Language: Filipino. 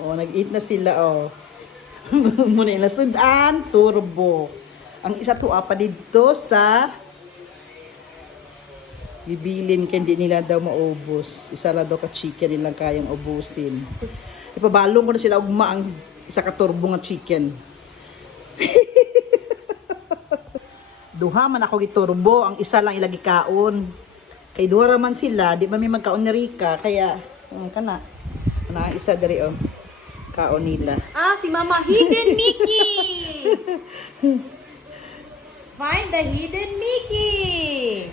Oh, nag-eat na sila, oh. Muna yung sudan, turbo. Ang isa to pa dito sa bibilin kaya hindi nila daw maubos. Isa lang daw ka chicken nilang kayang ubusin. Ipabalong ko na sila ugma ang isa ka turbo nga chicken. Duha man ako giturbo, ang isa lang ilagi kaon. Kay duha man sila, di ba may magkaon ni Rika, kaya kana ang isa diri oh. Kaon nila. Ah, si Mama Hidden Mickey! Find the Hidden Mickey!